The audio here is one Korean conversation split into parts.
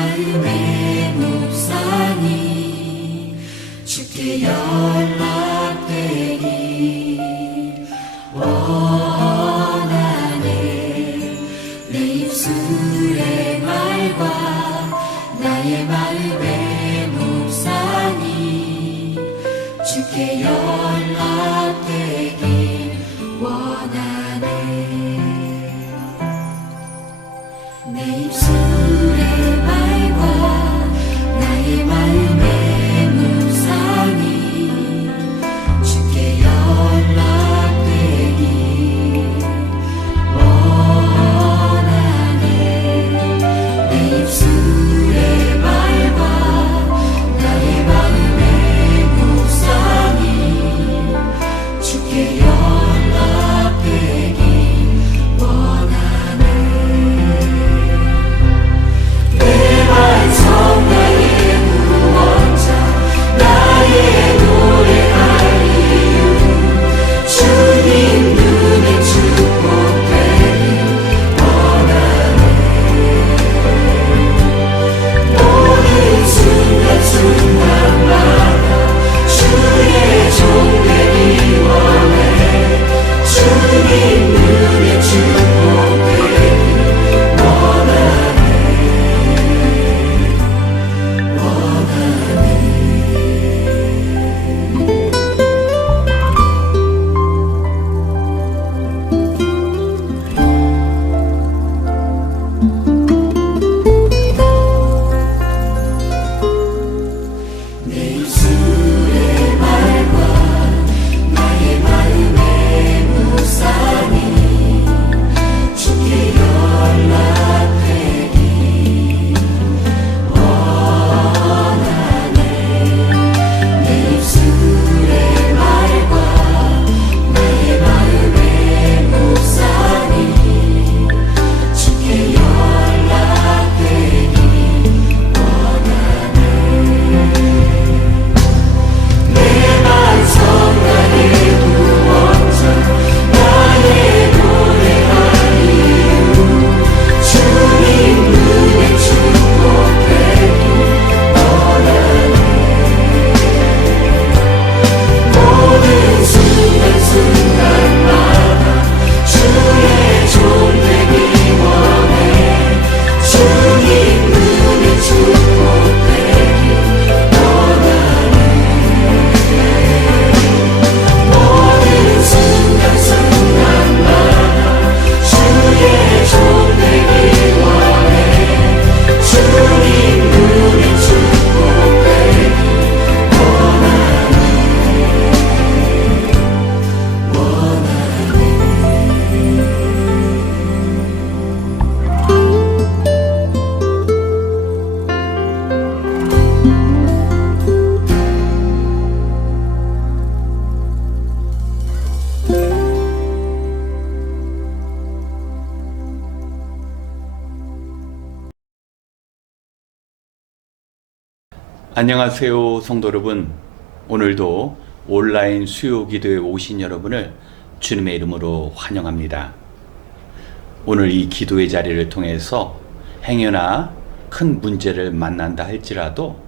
마음의 묵상이 주께 연락되기 원하네. 내 입술의 말과 나의 마음의 묵상이 주께 연락되기 원하네. 내 입술의 말과 나의 마음의 묵상이 주께 연락되기 원하네. 내 입술의 말과 나의 마음의 묵상이 주께 연락되기 원하네. 내 반성 나의 구원자 나의 노래할 이유 주님 눈에 축복되기 원하네. 모든 순간순간마다 주의 종 되기 원해. 주님 눈에 축복되기 원하네. 내 입술의 말과 나의 마음의 묵상이 주께 연락되기 원하네. 내 입술의 말과 나의 마음의 묵상이 주께 연락되기 원하네. 내 반성 나의 구원자 나의 노래할 이유 주님 눈에 축복되기 원하네. 모든 순간순간마다 주의 종 되기 원해. 주님 눈에 축복되기 원하네. 모든 순간순간마다 주의 종 되기 원해. 주님 눈에 축복되기 원하네. 안녕하세요, 성도 여러분. 오늘도 온라인 수요 기도에 오신 여러분을 주님의 이름으로 환영합니다. 오늘 이 기도의 자리를 통해서 행여나 큰 문제를 만난다 할지라도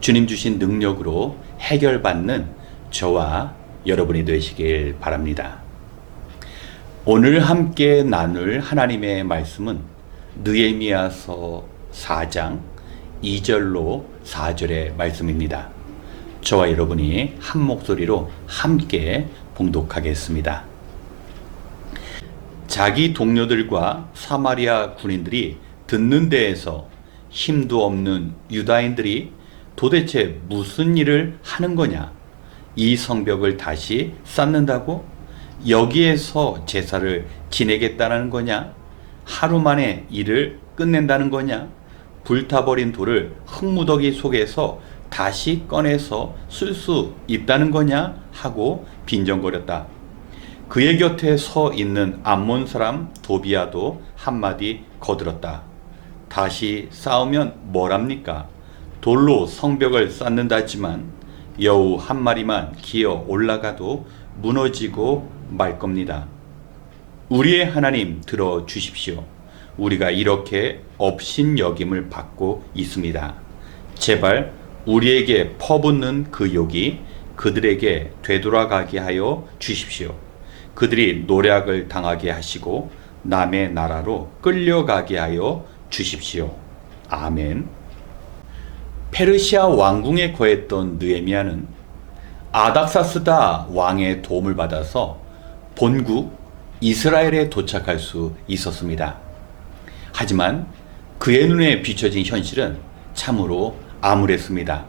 주님 주신 능력으로 해결받는 저와 여러분이 되시길 바랍니다. 오늘 함께 나눌 하나님의 말씀은 느헤미야서 4장 2절로 4절의 말씀입니다. 저와 여러분이 한 목소리로 함께 봉독하겠습니다. 자기 동료들과 사마리아 군인들이 듣는 데에서 힘도 없는 유다인들이 도대체 무슨 일을 하는 거냐? 이 성벽을 다시 쌓는다고? 여기에서 제사를 지내겠다는 거냐? 하루 만에 일을 끝낸다는 거냐? 불타버린 돌을 흙무더기 속에서 다시 꺼내서 쓸 수 있다는 거냐? 하고 빈정거렸다. 그의 곁에 서 있는 암몬 사람 도비아도 한마디 거들었다. 다시 싸우면 뭐랍니까? 돌로 성벽을 쌓는다지만 여우 한 마리만 기어 올라가도 무너지고 말 겁니다. 우리의 하나님 들어 주십시오. 우리가 이렇게 업신여김을 받고 있습니다. 제발 우리에게 퍼붓는 그 욕이 그들에게 되돌아가게 하여 주십시오. 그들이 노략을 당하게 하시고 남의 나라로 끌려가게 하여 주십시오. 아멘. 페르시아 왕궁에 거했던 느헤미야는 아닥사스다 왕의 도움을 받아서 본국 이스라엘에 도착할 수 있었습니다. 하지만 그의 눈에 비춰진 현실은 참으로 암울했습니다.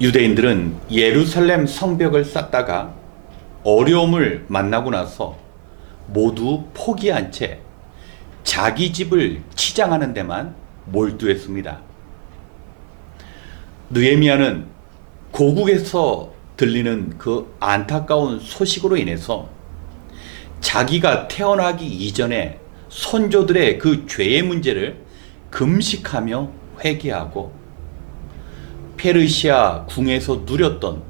유대인들은 예루살렘 성벽을 쌓다가 어려움을 만나고 나서 모두 포기한 채 자기 집을 치장하는 데만 몰두했습니다. 느헤미야는 고국에서 들리는 그 안타까운 소식으로 인해서 자기가 태어나기 이전에 선조들의 그 죄의 문제를 금식하며 회개하고 페르시아 궁에서 누렸던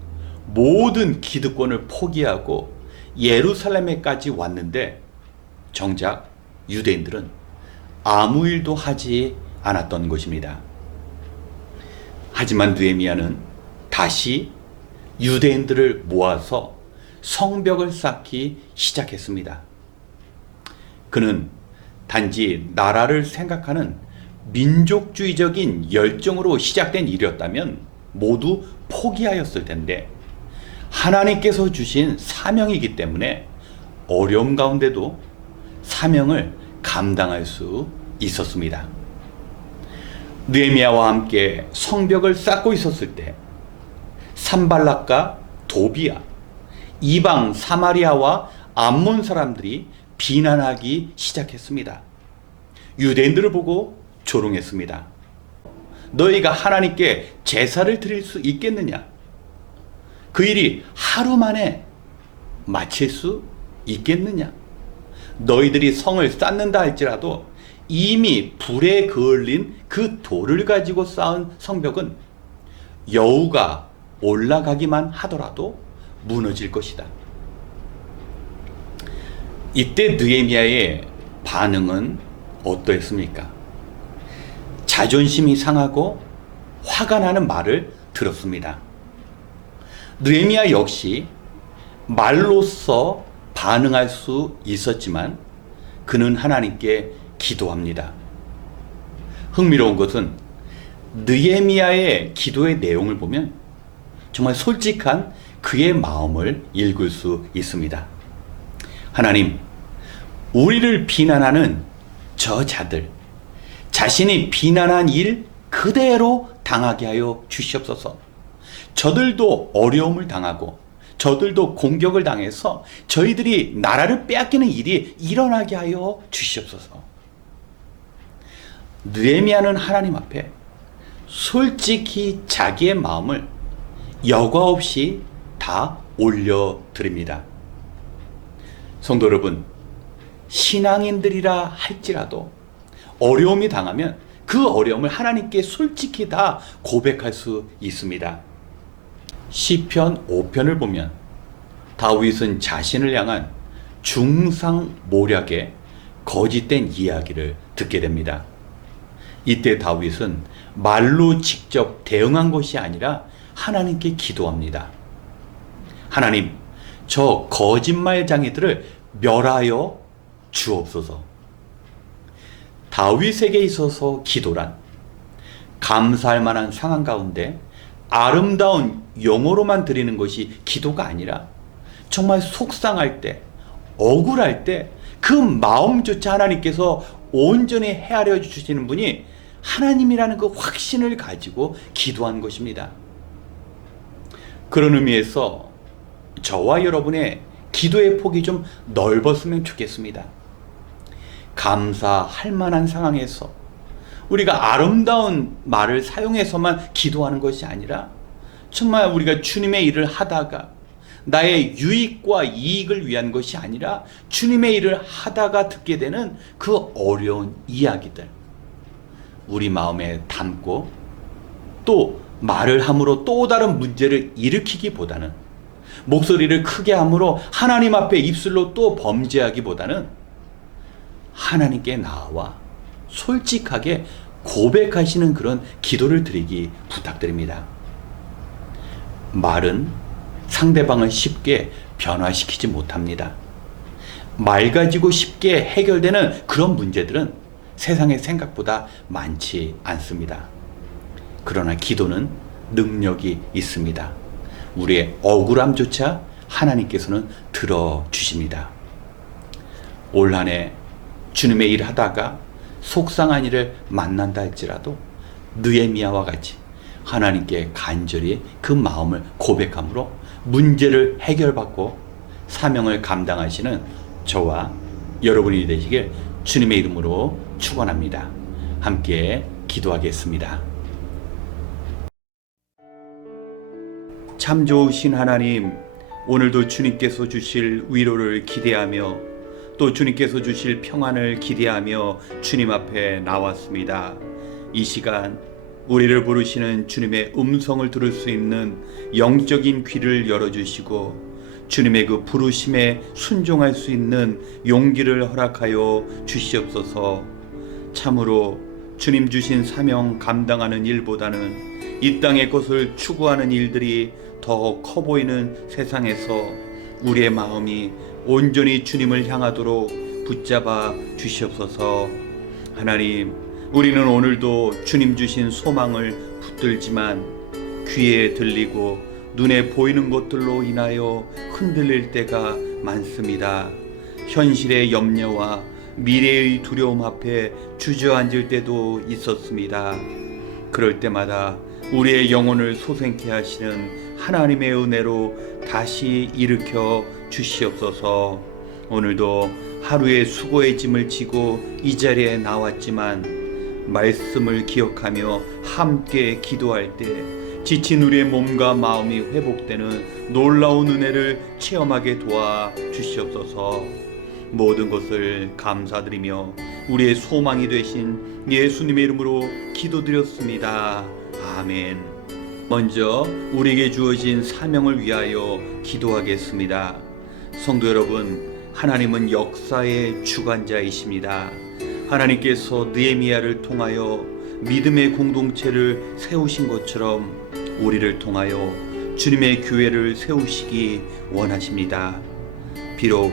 모든 기득권을 포기하고 예루살렘에까지 왔는데 정작 유대인들은 아무 일도 하지 않았던 것입니다. 하지만 느헤미야는 다시 유대인들을 모아서 성벽을 쌓기 시작했습니다. 그는 단지 나라를 생각하는 민족주의적인 열정으로 시작된 일이었다면 모두 포기하였을 텐데 하나님께서 주신 사명이기 때문에 어려움 가운데도 사명을 감당할 수 있었습니다. 느헤미야와 함께 성벽을 쌓고 있었을 때 산발락과 도비야, 이방 사마리아와 암몬 사람들이 비난하기 시작했습니다. 유대인들을 보고 조롱했습니다. 너희가 하나님께 제사를 드릴 수 있겠느냐? 그 일이 하루 만에 마칠 수 있겠느냐? 너희들이 성을 쌓는다 할지라도 이미 불에 그을린 그 돌을 가지고 쌓은 성벽은 여우가 올라가기만 하더라도 무너질 것이다. 이때 느헤미야의 반응은 어떠했습니까? 자존심이 상하고 화가 나는 말을 들었습니다. 느헤미야 역시 말로써 반응할 수 있었지만 그는 하나님께 기도합니다. 흥미로운 것은 느헤미야의 기도의 내용을 보면 정말 솔직한 그의 마음을 읽을 수 있습니다. 하나님, 우리를 비난하는 저 자들, 자신이 비난한 일 그대로 당하게 하여 주시옵소서. 저들도 어려움을 당하고 저들도 공격을 당해서 저희들이 나라를 빼앗기는 일이 일어나게 하여 주시옵소서. 느헤미야는 하나님 앞에 솔직히 자기의 마음을 여과 없이 다 올려드립니다. 성도 여러분, 신앙인들이라 할지라도 어려움이 당하면 그 어려움을 하나님께 솔직히 다 고백할 수 있습니다. 시편 5편을 보면 다윗은 자신을 향한 중상모략의 거짓된 이야기를 듣게 됩니다. 이때 다윗은 말로 직접 대응한 것이 아니라 하나님께 기도합니다. 하나님, 저 거짓말장이들을 멸하여 주옵소서. 다윗에게 있어서 기도란 감사할 만한 상황 가운데 아름다운 용어로만 드리는 것이 기도가 아니라 정말 속상할 때, 억울할 때 그 마음조차 하나님께서 온전히 헤아려 주시는 분이 하나님이라는 그 확신을 가지고 기도한 것입니다. 그런 의미에서 저와 여러분의 기도의 폭이 좀 넓었으면 좋겠습니다. 감사할 만한 상황에서 우리가 아름다운 말을 사용해서만 기도하는 것이 아니라 정말 우리가 주님의 일을 하다가 나의 유익과 이익을 위한 것이 아니라 주님의 일을 하다가 듣게 되는 그 어려운 이야기들 우리 마음에 담고 또 말을 함으로 또 다른 문제를 일으키기보다는 목소리를 크게 함으로 하나님 앞에 입술로 또 범죄하기보다는 하나님께 나와 솔직하게 고백하시는 그런 기도를 드리기 부탁드립니다. 말은 상대방을 쉽게 변화시키지 못합니다. 말 가지고 쉽게 해결되는 그런 문제들은 세상에 생각보다 많지 않습니다. 그러나 기도는 능력이 있습니다. 우리의 억울함조차 하나님께서는 들어주십니다. 올 한 해 주님의 일 하다가 속상한 일을 만난다 할지라도 느헤미야와 같이 하나님께 간절히 그 마음을 고백함으로 문제를 해결받고 사명을 감당하시는 저와 여러분이 되시길 주님의 이름으로 축원합니다. 함께 기도하겠습니다. 참 좋으신 하나님, 오늘도 주님께서 주실 위로를 기대하며 또 주님께서 주실 평안을 기대하며 주님 앞에 나왔습니다. 이 시간 우리를 부르시는 주님의 음성을 들을 수 있는 영적인 귀를 열어주시고 주님의 그 부르심에 순종할 수 있는 용기를 허락하여 주시옵소서. 참으로 주님 주신 사명 감당하는 일보다는 이 땅의 것을 추구하는 일들이 더 커 보이는 세상에서 우리의 마음이 온전히 주님을 향하도록 붙잡아 주시옵소서. 하나님, 우리는 오늘도 주님 주신 소망을 붙들지만 귀에 들리고 눈에 보이는 것들로 인하여 흔들릴 때가 많습니다. 현실의 염려와 미래의 두려움 앞에 주저앉을 때도 있었습니다. 그럴 때마다 우리의 영혼을 솟게 하시는 하나님의 은혜로 다시 일으켜 주시옵소서. 오늘도 하루의 수고의 짐을 지고 이 자리에 나왔지만 말씀을 기억하며 함께 기도할 때 지친 우리의 몸과 마음이 회복되는 놀라운 은혜를 체험하게 도와 주시옵소서. 모든 것을 감사드리며 우리의 소망이 되신 예수님의 이름으로 기도드렸습니다. 아멘. 먼저 우리에게 주어진 사명을 위하여 기도하겠습니다. 성도 여러분, 하나님은 역사의 주관자이십니다. 하나님께서 느헤미야를 통하여 믿음의 공동체를 세우신 것처럼 우리를 통하여 주님의 교회를 세우시기 원하십니다. 비록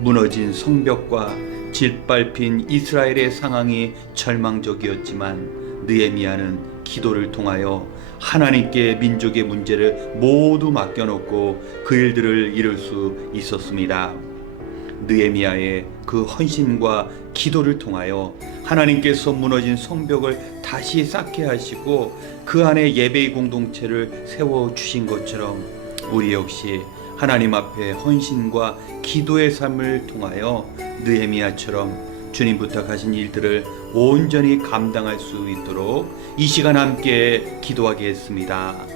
무너진 성벽과 짓밟힌 이스라엘의 상황이 절망적이었지만 느헤미야는 기도를 통하여 하나님께 민족의 문제를 모두 맡겨놓고 그 일들을 이룰 수 있었습니다. 느헤미야의 그 헌신과 기도를 통하여 하나님께서 무너진 성벽을 다시 쌓게 하시고 그 안에 예배의 공동체를 세워주신 것처럼 우리 역시 하나님 앞에 헌신과 기도의 삶을 통하여 느헤미야처럼 주님 부탁하신 일들을 온전히 감당할 수 있도록 이 시간 함께 기도하겠습니다.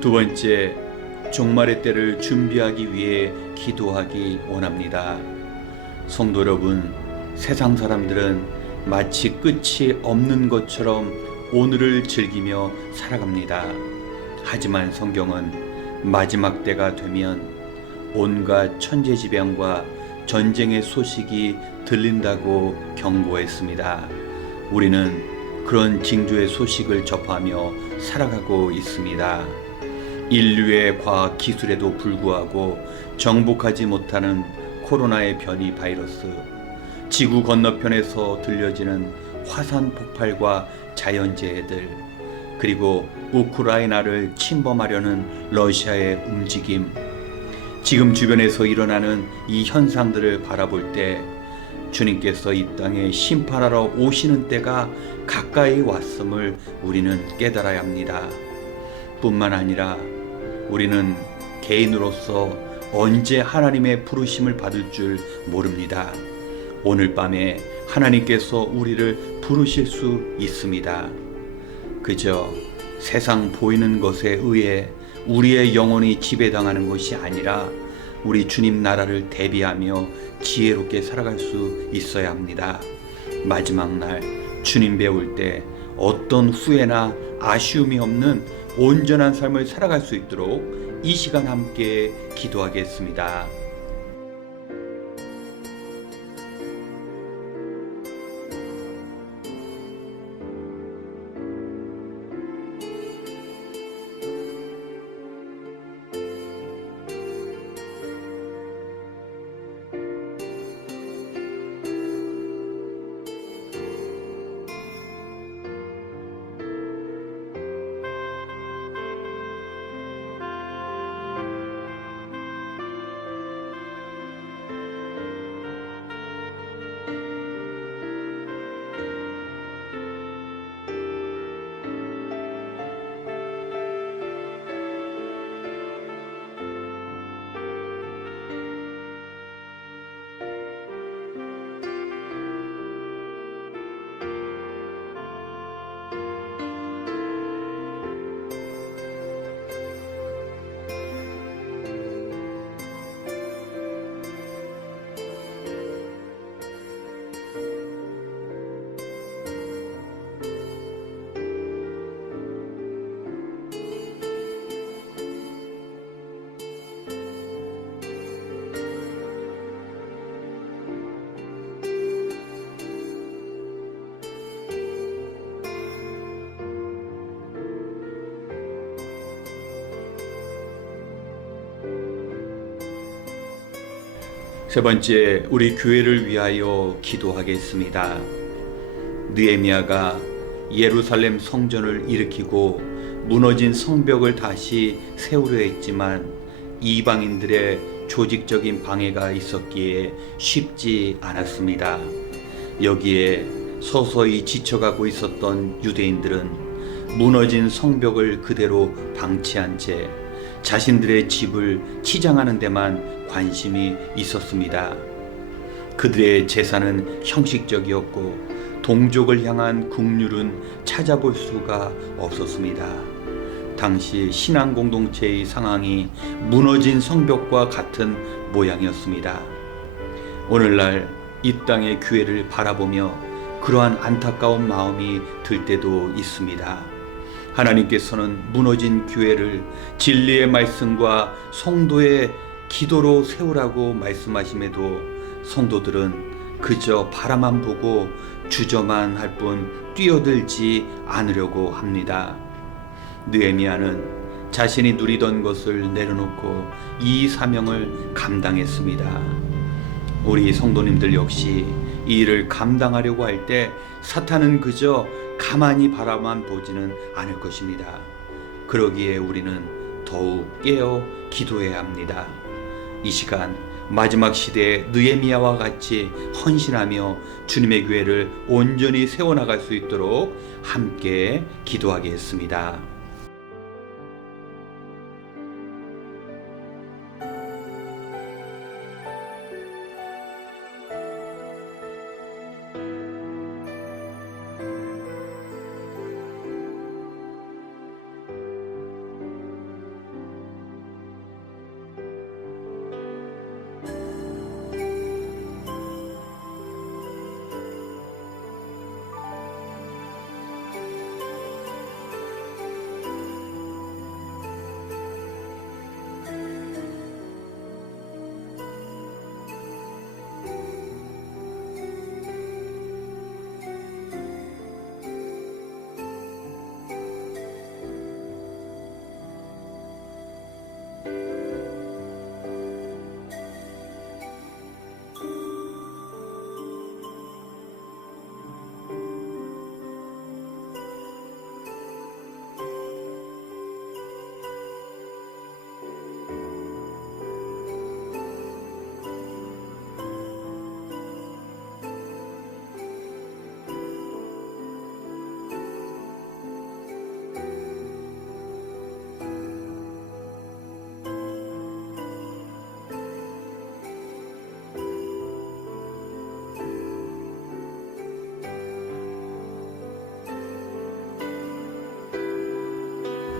두 번째, 종말의 때를 준비하기 위해 기도하기 원합니다. 성도 여러분, 세상 사람들은 마치 끝이 없는 것처럼 오늘을 즐기며 살아갑니다. 하지만 성경은 마지막 때가 되면 온갖 천재지변과 전쟁의 소식이 들린다고 경고했습니다. 우리는 그런 징조의 소식을 접하며 살아가고 있습니다. 인류의 과학 기술에도 불구하고 정복하지 못하는 코로나의 변이 바이러스, 지구 건너편에서 들려지는 화산 폭발과 자연재해들, 그리고 우크라이나를 침범하려는 러시아의 움직임, 지금 주변에서 일어나는 이 현상들을 바라볼 때 주님께서 이 땅에 심판하러 오시는 때가 가까이 왔음을 우리는 깨달아야 합니다. 뿐만 아니라 우리는 개인으로서 언제 하나님의 부르심을 받을 줄 모릅니다. 오늘 밤에 하나님께서 우리를 부르실 수 있습니다. 그저 세상 보이는 것에 의해 우리의 영혼이 지배당하는 것이 아니라 우리 주님 나라를 대비하며 지혜롭게 살아갈 수 있어야 합니다. 마지막 날 주님 배울 때 어떤 후회나 아쉬움이 없는 온전한 삶을 살아갈 수 있도록 이 시간 함께 기도하겠습니다. 세 번째, 우리 교회를 위하여 기도하겠습니다. 느헤미야가 예루살렘 성전을 일으키고 무너진 성벽을 다시 세우려 했지만 이방인들의 조직적인 방해가 있었기에 쉽지 않았습니다. 여기에 서서히 지쳐가고 있었던 유대인들은 무너진 성벽을 그대로 방치한 채 자신들의 집을 치장하는 데만 관심이 있었습니다. 그들의 제사는 형식적이었고 동족을 향한 긍휼은 찾아볼 수가 없었습니다. 당시 신앙 공동체의 상황이 무너진 성벽과 같은 모양이었습니다. 오늘날 이 땅의 교회를 바라보며 그러한 안타까운 마음이 들 때도 있습니다. 하나님께서는 무너진 교회를 진리의 말씀과 성도의 기도로 세우라고 말씀하심에도 성도들은 그저 바라만 보고 주저만 할 뿐 뛰어들지 않으려고 합니다. 느헤미야는 자신이 누리던 것을 내려놓고 이 사명을 감당했습니다. 우리 성도님들 역시 이 일을 감당하려고 할 때 사탄은 그저 가만히 바라만 보지는 않을 것입니다. 그러기에 우리는 더욱 깨어 기도해야 합니다. 이 시간 마지막 시대의 느헤미야와 같이 헌신하며 주님의 교회를 온전히 세워나갈 수 있도록 함께 기도하겠습니다.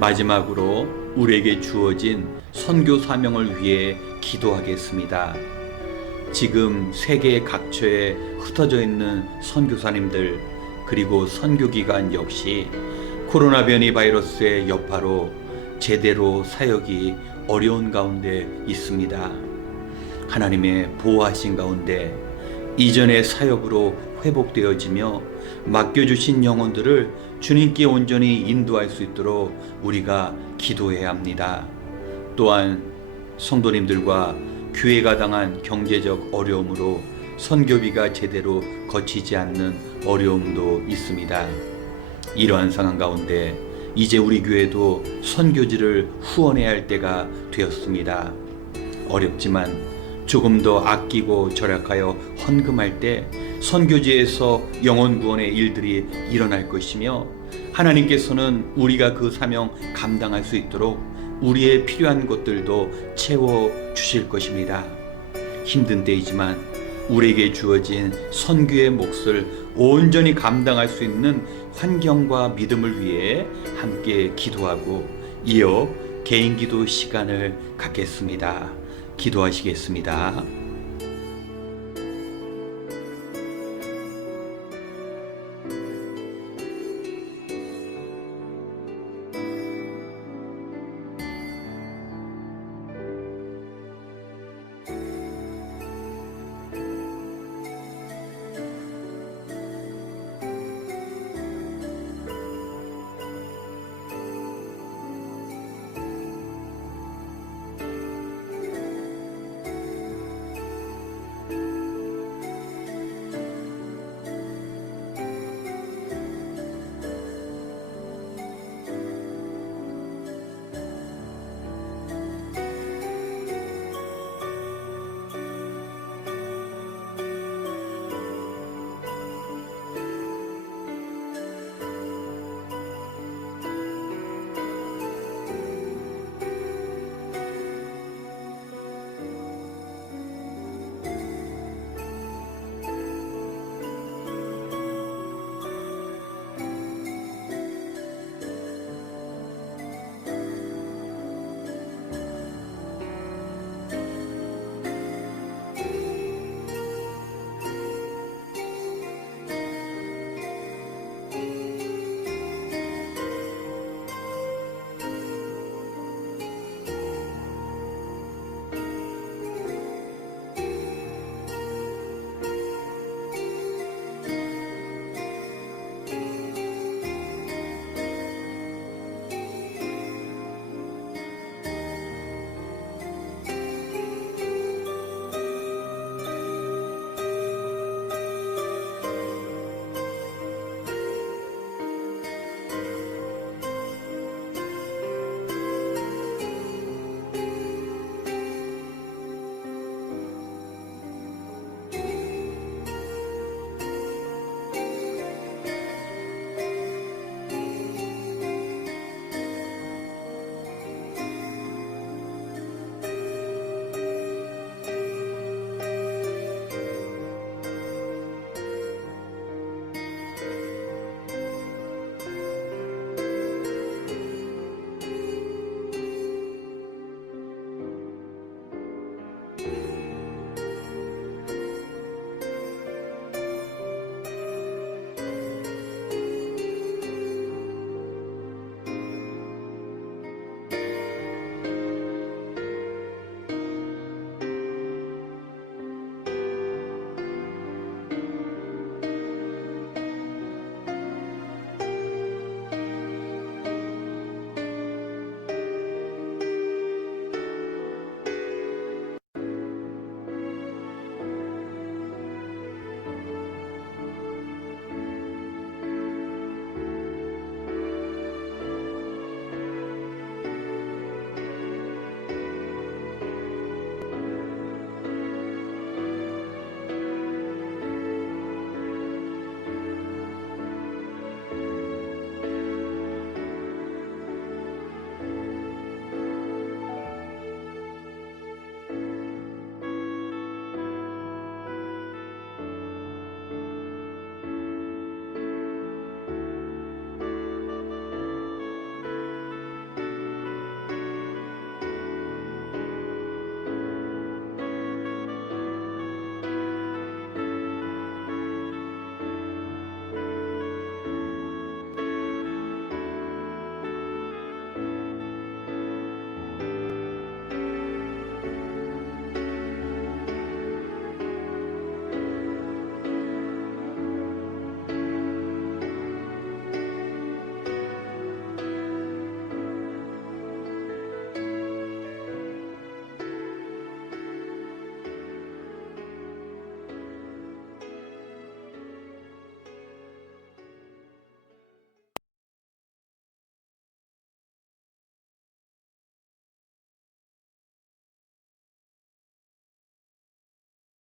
마지막으로 우리에게 주어진 선교 사명을 위해 기도하겠습니다. 지금 세계 각처에 흩어져 있는 선교사님들 그리고 선교기관 역시 코로나 변이 바이러스의 여파로 제대로 사역이 어려운 가운데 있습니다. 하나님의 보호하신 가운데 이전의 사역으로 회복되어지며 맡겨주신 영혼들을 주님께 온전히 인도할 수 있도록 우리가 기도해야 합니다. 또한 성도님들과 교회가 당한 경제적 어려움으로 선교비가 제대로 거치지 않는 어려움도 있습니다. 이러한 상황 가운데 이제 우리 교회도 선교지를 후원해야 할 때가 되었습니다. 어렵지만 조금 더 아끼고 절약하여 헌금할 때 선교지에서 영혼 구원의 일들이 일어날 것이며 하나님께서는 우리가 그 사명 감당할 수 있도록 우리의 필요한 것들도 채워 주실 것입니다. 힘든 때이지만 우리에게 주어진 선교의 몫을 온전히 감당할 수 있는 환경과 믿음을 위해 함께 기도하고 이어 개인 기도 시간을 갖겠습니다. 기도하시겠습니다.